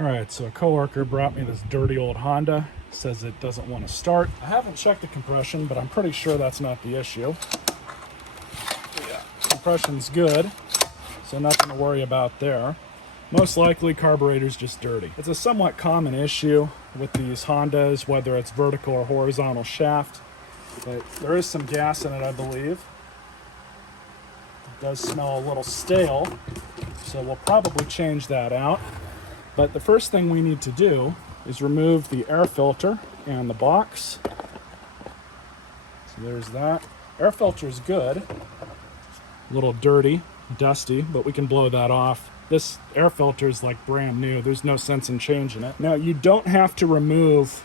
Alright, so a coworker brought me this dirty old Honda. Says it doesn't want to start. I haven't checked the compression, but I'm pretty sure that's not the issue. Yeah, compression's good, so nothing to worry about there. Most likely carburetor's just dirty. It's a somewhat common issue with these Hondas, whether it's vertical or horizontal shaft. But there is some gas in it, I believe. It does smell a little stale, so we'll probably change that out. But the first thing we need to do is remove the air filter and the box. So there's that. Air filter is good. A little dirty, dusty, but we can blow that off. This air filter is like brand new. There's no sense in changing it. Now, you don't have to remove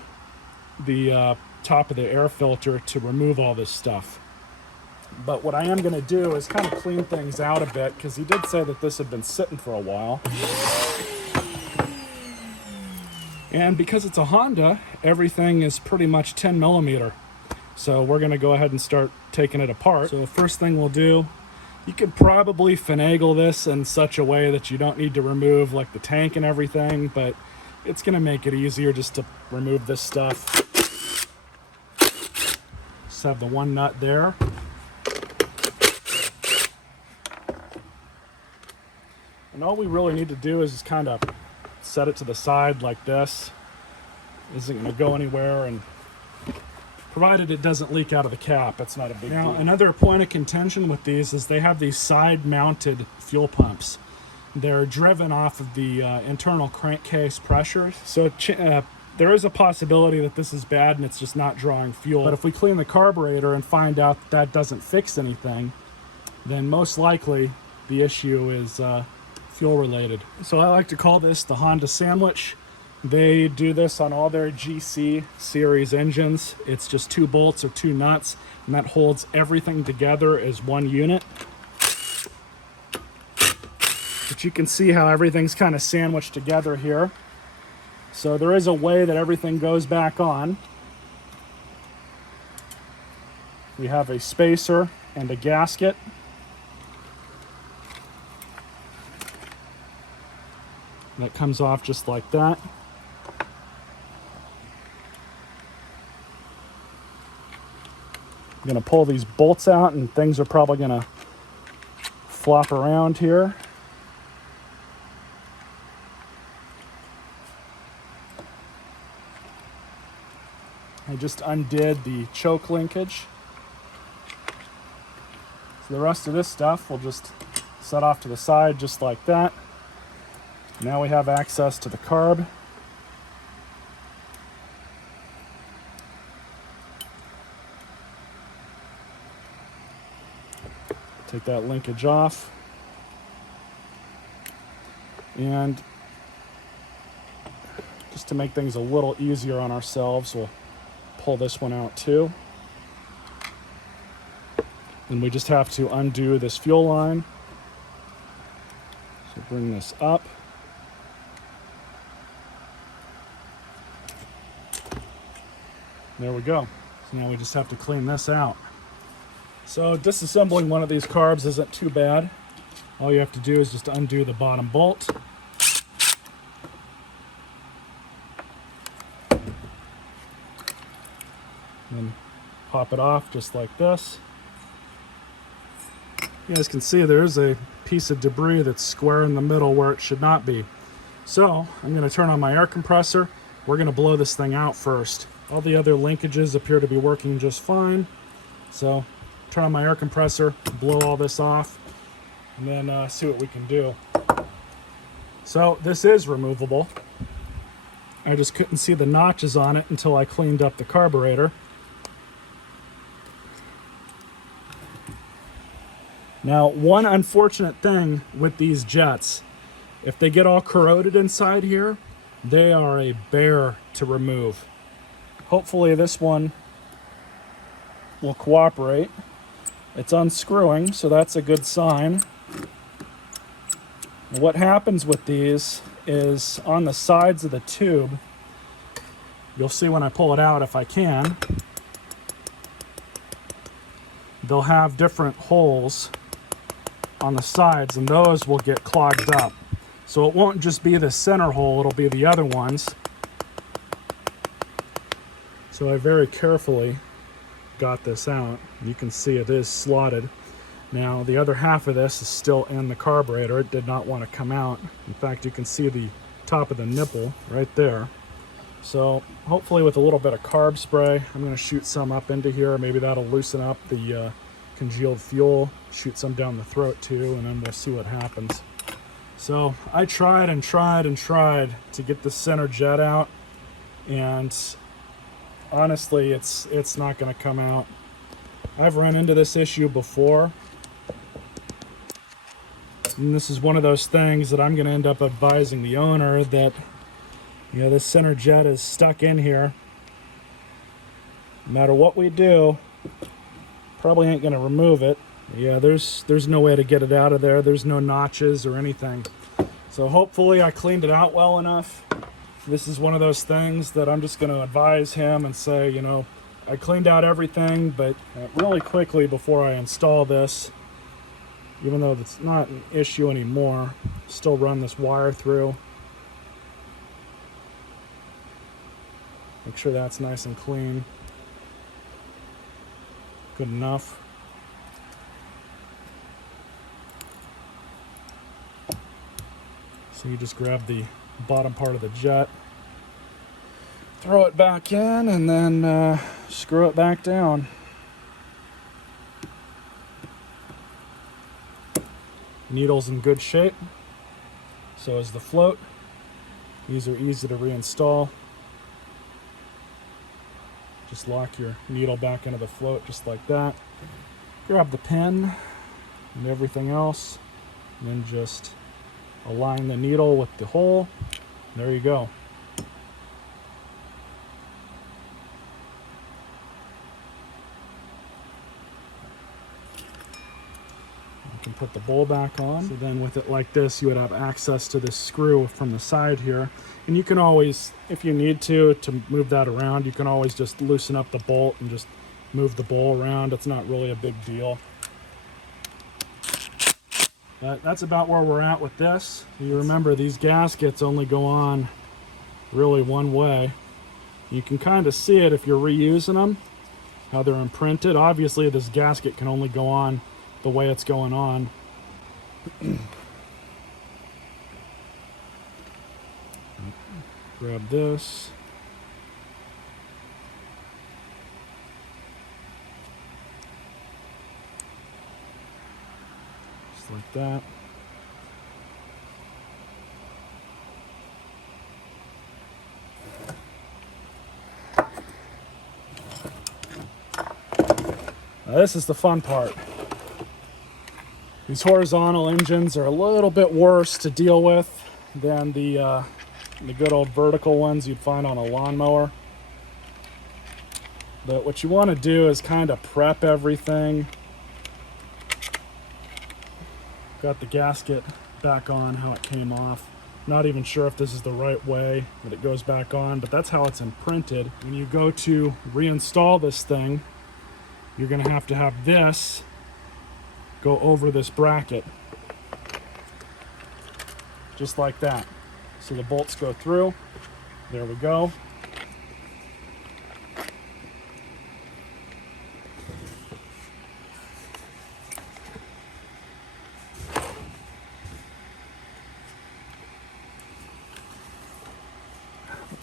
the top of the air filter to remove all this stuff. But what I am going to do is kind of clean things out a bit, because he did say that this had been sitting for a while. And because it's a Honda, everything is pretty much 10 millimeter. So we're going to go ahead and start taking it apart. So the first thing we'll do, you could probably finagle this in such a way that you don't need to remove like the tank and everything, but it's going to make it easier just to remove this stuff. Just have the one nut there. And all we really need to do is just kind of set it to the side like this. Isn't going to go anywhere, and provided it doesn't leak out of the cap, it's not a big deal. Another point of contention with these is they have these side-mounted fuel pumps. They're driven off of the internal crankcase pressures, so there is a possibility that this is bad and it's just not drawing fuel. But if we clean the carburetor and find out that that doesn't fix anything, then most likely the issue is fuel related. So I like to call this the Honda sandwich. They do this on all their GC series engines. It's just 2 bolts or 2 nuts, and that holds everything together as one unit. But you can see how everything's kind of sandwiched together here. So there is a way that everything goes back on. We have a spacer and a gasket. That comes off just like that. I'm going to pull these bolts out, and things are probably going to flop around here. I just undid the choke linkage. So the rest of this stuff we'll just set off to the side just like that. Now we have access to the carb. Take that linkage off. And just to make things a little easier on ourselves, we'll pull this one out too. And we just have to undo this fuel line. So bring this up. There we go. So now we just have to clean this out. So disassembling one of these carbs isn't too bad. All you have to do is just undo the bottom bolt. And pop it off just like this. You guys can see there's a piece of debris that's square in the middle where it should not be. So I'm going to turn on my air compressor. We're going to blow this thing out first. All the other linkages appear to be working just fine. So turn on my air compressor, blow all this off, and then see what we can do. So this is removable. I just couldn't see the notches on it until I cleaned up the carburetor. Now, one unfortunate thing with these jets, if they get all corroded inside here, they are a bear to remove. Hopefully this one will cooperate. It's unscrewing, so that's a good sign. What happens with these is on the sides of the tube, you'll see when I pull it out if I can, they'll have different holes on the sides, and those will get clogged up. So it won't just be the center hole, it'll be the other ones. So I very carefully got this out. You can see it is slotted. Now the other half of this is still in the carburetor. It did not want to come out. In fact, you can see the top of the nipple right there. So hopefully with a little bit of carb spray, I'm going to shoot some up into here. Maybe that'll loosen up the congealed fuel, shoot some down the throat too, and then we'll see what happens. So I tried and tried and tried to get the center jet out, and honestly, it's not going to come out. I've run into this issue before, and this is one of those things that I'm going to end up advising the owner that, you know, this center jet is stuck in here. No matter what we do, probably ain't going to remove it. Yeah, there's no way to get it out of there. There's no notches or anything. So hopefully I cleaned it out well enough. This is one of those things that I'm just going to advise him and say, you know, I cleaned out everything, but really quickly before I install this, even though it's not an issue anymore, still run this wire through. Make sure that's nice and clean. Good enough. So you just grab the bottom part of the jet, throw it back in, and then screw it back down. Needle's in good shape, so is the float. These are easy to reinstall. Just lock your needle back into the float just like that. Grab the pin and everything else, and then just align the needle with the hole. There you go. You can put the bowl back on. So then with it like this, you would have access to this screw from the side here. And you can always, if you need to move that around, you can always just loosen up the bolt and just move the bowl around. It's not really a big deal. But that's about where we're at with this. You remember, these gaskets only go on really one way. You can kind of see it if you're reusing them, how they're imprinted. Obviously this gasket can only go on the way it's going on. Grab this. Just like that. Now this is the fun part. These horizontal engines are a little bit worse to deal with than the good old vertical ones you'd find on a lawnmower. But what you want to do is kind of prep everything. Got the gasket back on how it came off. Not even sure if this is the right way that it goes back on, but that's how it's imprinted. When you go to reinstall this thing, you're going to have this go over this bracket. Just like that. So the bolts go through. There we go.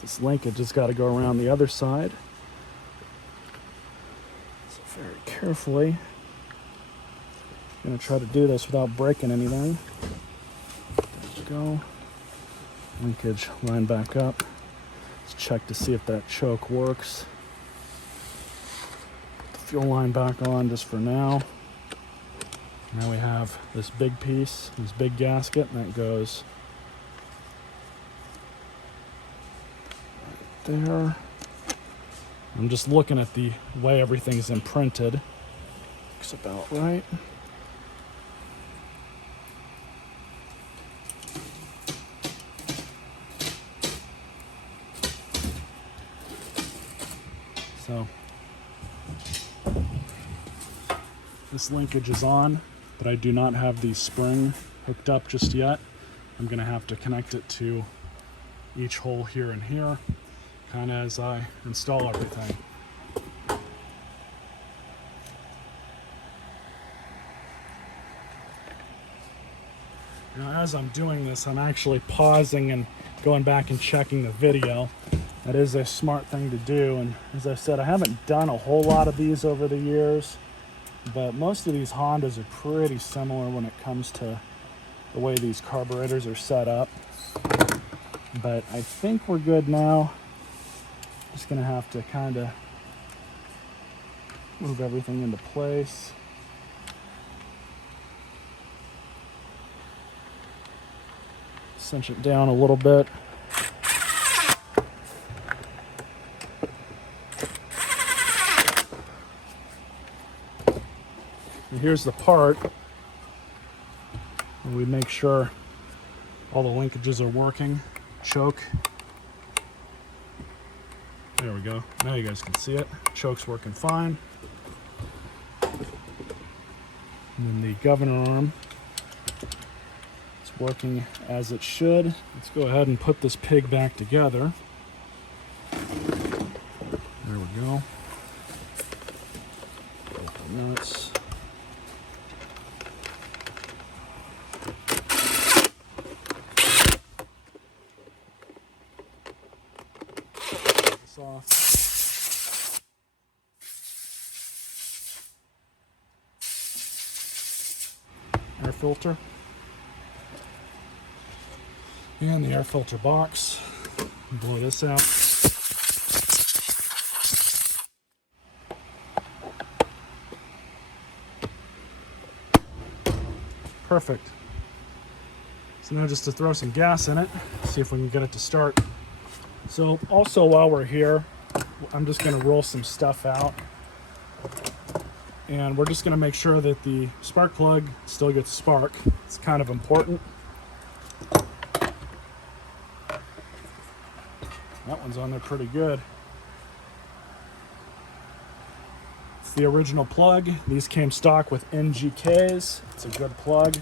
This linkage has got to go around the other side. So very carefully. I'm going to try to do this without breaking anything. There we go. Linkage line back up. Let's check to see if that choke works. Put the fuel line back on just for now. Now we have this big piece, this big gasket, and that goes right there. I'm just looking at the way everything's imprinted. Looks about right. So this linkage is on, but I do not have the spring hooked up just yet. I'm going to have to connect it to each hole here and here, kind of as I install everything. Now, as I'm doing this, I'm actually pausing and going back and checking the video. That is a smart thing to do, and as I said, I haven't done a whole lot of these over the years, but most of these Hondas are pretty similar when it comes to the way these carburetors are set up. But I think we're good now. Just gonna have to kind of move everything into place. Cinch it down a little bit. And here's the part. And we make sure all the linkages are working. Choke. There we go. Now you guys can see it. Choke's working fine. And then the governor arm, it's working as it should. Let's go ahead and put this pig back together. There we go. Open nuts. Off. Air filter and the air filter box. Blow this out. Perfect. So now just to throw some gas in it, see if we can get it to start. So also while we're here, I'm just going to roll some stuff out, and we're just going to make sure that the spark plug still gets spark. It's kind of important. That one's on there pretty good. It's the original plug. These came stock with NGKs. It's a good plug.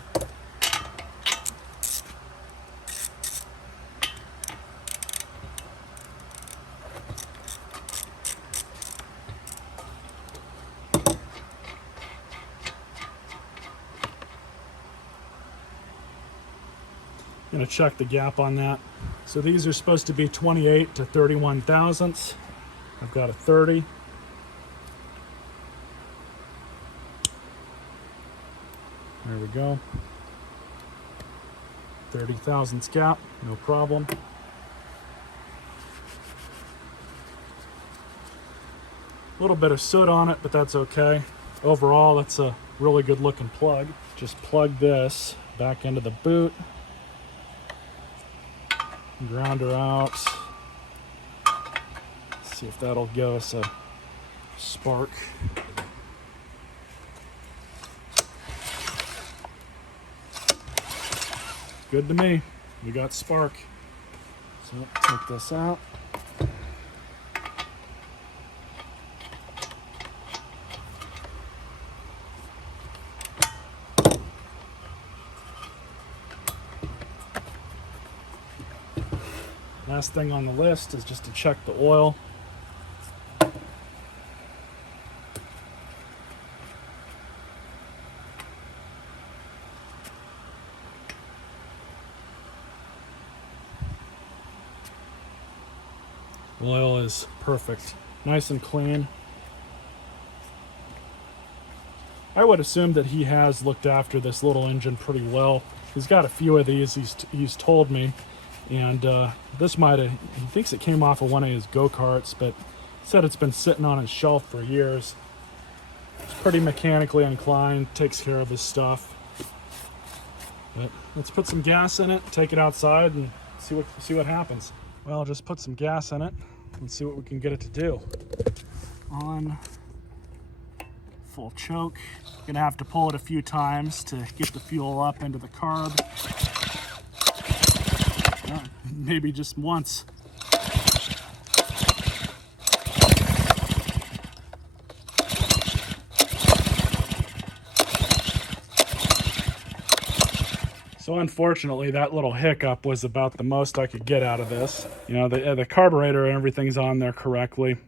Going to check the gap on that. So these are supposed to be 28 to 31 thousandths. I've got a 30. There we go. 30 thousandths gap, no problem. A little bit of soot on it, but that's okay. Overall, that's a really good looking plug. Just plug this back into the boot. Ground her out. See if that'll give us a spark. Good to me. We got spark. So take this out. Last thing on the list is just to check the oil. Oil is perfect, nice and clean. I would assume that he has looked after this little engine pretty well. He's got a few of these, he's told me. And this might have, he thinks it came off of one of his go-karts, but said it's been sitting on his shelf for years. It's pretty mechanically inclined, takes care of his stuff. But let's put some gas in it, take it outside, and see what happens. Well, just put some gas in it and see what we can get it to do. On full choke. Gonna have to pull it a few times to get the fuel up into the carb. Maybe just once. So unfortunately, that little hiccup was about the most I could get out of this. You know, the carburetor and everything's on there correctly.